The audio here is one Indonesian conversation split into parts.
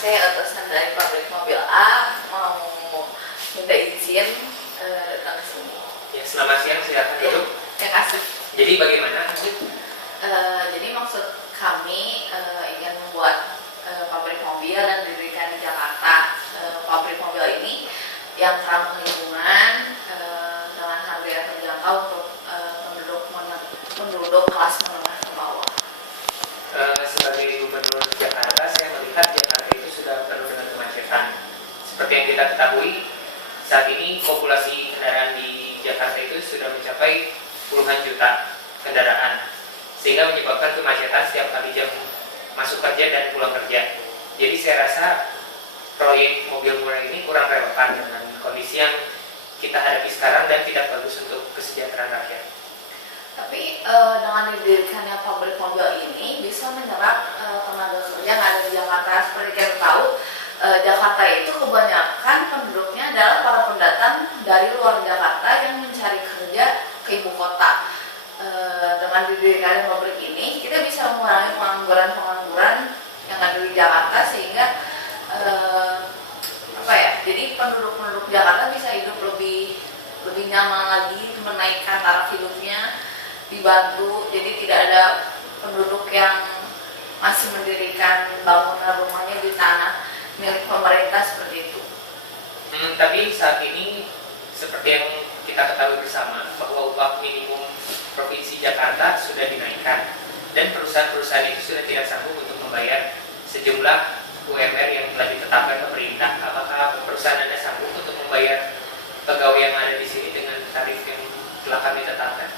saya atasan dari pabrik mobil A mau minta izin datang ke sini. Ya, selamat siang, silakan duduk. Terima kasih. Jadi bagaimana? Jadi maksud kami ingin membuat pabrik mobil dan didirikan di Jakarta. Pabrik mobil ini yang ramah lingkungan dengan harga yang terjangkau untuk penduduk kelas menengah ke bawah. Sebagai gubernur Jakarta, saya melihat Jakarta itu sudah penuh dengan kemacetan. Seperti yang kita ketahui, saat ini populasi kendaraan di Jakarta itu sudah mencapai puluhan juta kendaraan, sehingga menyebabkan kemacetan setiap kali jam masuk kerja dan pulang kerja. Jadi saya rasa proyek mobil murah ini kurang relevan dengan kondisi yang kita hadapi sekarang dan tidak bagus untuk kesejahteraan rakyat. Tapi dengan didirikannya pabrik mobil ini bisa menyerap tenaga kerja yang ada di Jakarta. Seperti kita tahu, Jakarta itu kebanyakan penduduknya adalah para pendatang dari luar Jakarta yang mencari kerja ke ibu kota. Dengan didirikannya pabrik ini, kita bisa mengurangi pengangguran yang ada di Jakarta, sehingga jadi penduduk Jakarta bisa hidup lebih nyaman lagi, menaikkan taraf hidupnya, dibantu. Jadi tidak ada penduduk yang masih mendirikan bangunan rumahnya di tanah milik pemerintah seperti itu. Tapi saat ini seperti yang kita ketahui bersama bahwa upah minimum Provinsi Jakarta sudah dinaikkan dan perusahaan-perusahaan itu sudah tidak sanggup untuk membayar sejumlah UMR yang telah ditetapkan pemerintah. Apakah perusahaan Anda sanggup untuk membayar pegawai yang ada di sini dengan tarif yang telah kami tetapkan?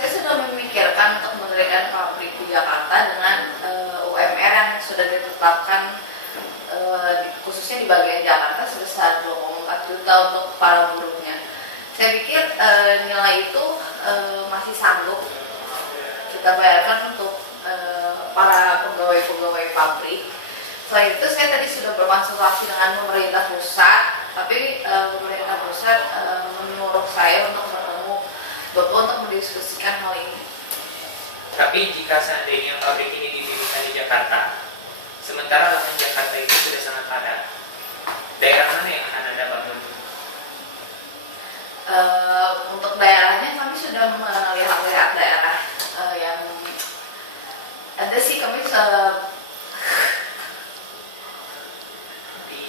Saya sudah memikirkan untuk mendirikan pabrik di Jakarta dengan UMR yang sudah ditetapkan khususnya di bagian Jakarta sebesar 2,4 juta untuk para buruhnya. Saya pikir nilai itu masih sanggup kita bayarkan untuk para pegawai-pegawai pabrik. Selain itu, saya tadi sudah berkonsultasi dengan pemerintah pusat, tapi pemerintah pusat menyuruh saya untuk bertemu untuk mendiskusikan hal ini. Tapi jika seandainya pabrik ini didirikan di Jakarta, sementara lahan Jakarta itu sudah sangat padat, daerah mana yang akan Anda bangun? Untuk daerahnya kami sudah melihat daerah yang ada sih. Kami di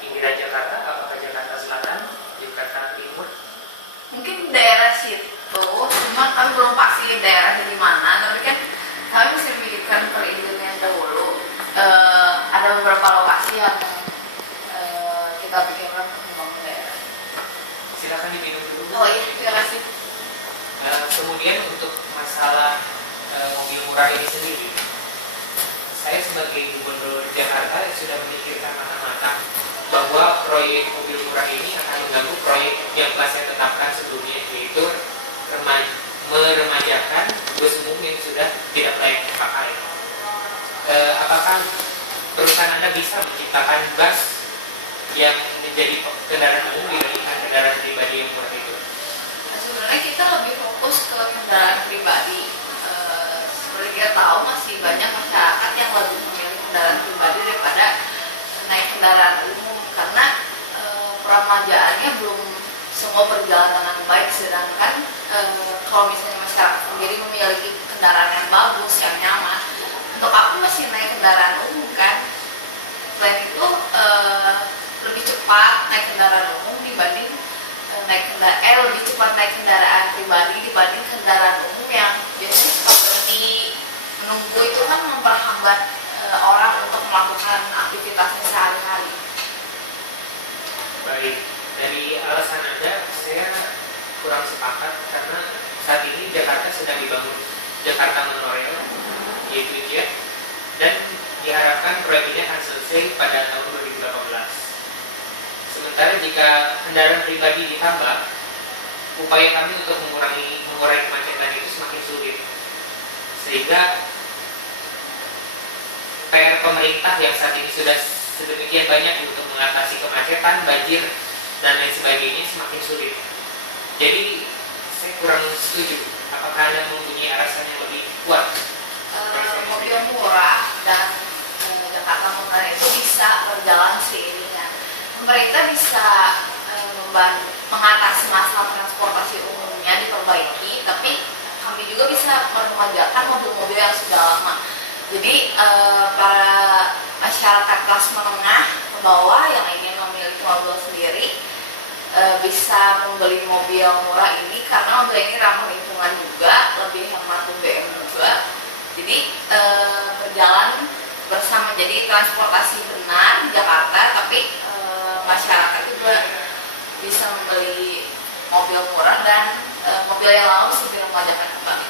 pinggiran Jakarta, apakah Jakarta Selatan, Jakarta Timur? Mungkin daerah situ, cuma kami belum pasti daerahnya di mana. Tapi kan kami mesti memikirkan perizinannya dahulu. Ada beberapa lokasi yang kita pikirkan untuk membangun daerah. Silakan diminum dulu. Oh iya, terima kasih. Kemudian untuk masalah mobil murah ini sendiri, saya sebagai gubernur Jakarta sudah memikirkan matang-matang bahwa proyek mobil murah ini akan mengganggu proyek yang telah saya tetapkan sebelumnya, yaitu meremajakan bus umum yang sudah tidak layak dipakai. Apakah perusahaan Anda bisa menciptakan bus yang menjadi kendaraan umum dibandingkan kendaraan pribadi yang murah itu? Sebenarnya kita lebih fokus ke kendaraan pribadi. Seperti kita tahu, masih banyak masyarakat yang lebih memilih kendaraan pribadi daripada naik kendaraan umum, karena peremajaannya belum semua berjalan dengan baik. Sedangkan kalau misalnya masyarakat sendiri memiliki kendaraan yang bagus, yang nyaman, untuk aku masih naik kendaraan umum kan. Selain itu lebih cepat naik kendaraan umum dibanding lebih cepat naik kendaraan pribadi dibanding kendaraan umum yang biasanya suka berhenti menunggu. Itu kan memperhambat orang untuk melakukan aktivitasnya sehari-hari. Baik, dari alasan Anda saya kurang sepakat, karena saat ini Jakarta sedang dibangun Jakarta Monorail, yaitu JET, dan diharapkan proyek ini akan selesai pada tahun 2018. Sementara jika kendaraan pribadi ditambah, upaya kami untuk mengurangi kemacetan itu semakin sulit, sehingga PR pemerintah yang saat ini sudah sedemikian banyak untuk mengatasi kemacetan, banjir, dan lain sebagainya semakin sulit. Jadi saya kurang setuju. Apakah Anda mempunyai alasan yang lebih kuat? Mobil murah dan pemerintah bisa mengatasi masalah transportasi umumnya diperbaiki, tapi kami juga bisa meremajakan mobil-mobil yang sudah lama. Jadi para masyarakat kelas menengah ke bawah yang ingin memiliki mobil sendiri bisa membeli mobil murah ini karena mobil ini ramah lingkungan juga, lebih hemat BBM juga. Jadi berjalan bersama, jadi transportasi benar di Jakarta, tapi masyarakat juga bisa membeli mobil murah dan mobil yang lama bisa diremajakan kembali.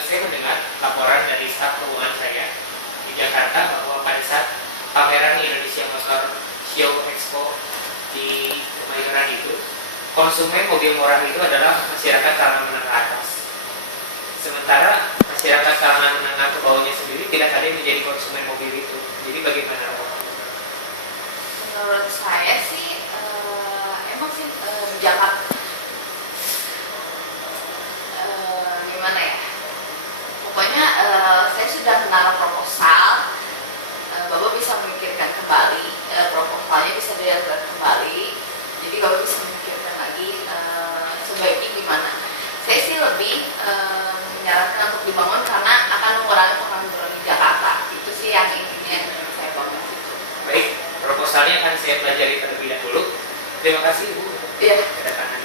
Saya mendengar laporan dari staf keuangan saya di Jakarta bahwa pada saat pameran Indonesia Motor Show Expo di Kemayoran itu, konsumen mobil murah itu adalah masyarakat kalangan menengah atas. Sementara masyarakat kalangan menengah ke bawahnya sendiri tidak ada yang menjadi konsumen mobil itu. Jadi bagaimana? Menurut saya sih emang sih Jakarta gimana ya? Pokoknya saya sudah kenal proposal, Bapak bisa memikirkan kembali, proposalnya bisa dilihat kembali, jadi Bapak bisa memikirkan lagi sebaiknya gimana. Saya sih lebih menyarankan untuk dibangun karena akan mengurangi pengangguran di Jakarta. Itu sih yang ingin saya bangun. Baik, proposalnya akan saya pelajari terlebih dahulu. Terima kasih Ibu untuk kedatangan.